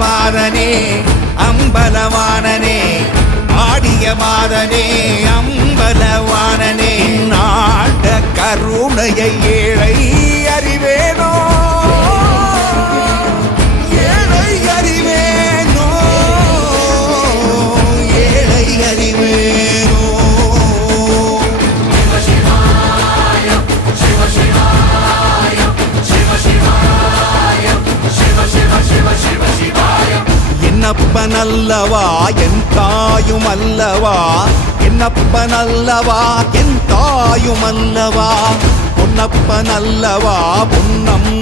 மாதனே அம்பலவானனே ஆடிய மாதனே அம்பலவானனே நாட கருணையை ஏழை அறிவேனோ ஏழை அறிவேனோ ஏழை அறிவேனோ என்னப்பனல்லவா என் தாயும் அல்லவா என்னப்பனல்லவா என் தாயும் அல்லவா பொன்னப்பனல்லவா பொன்னம்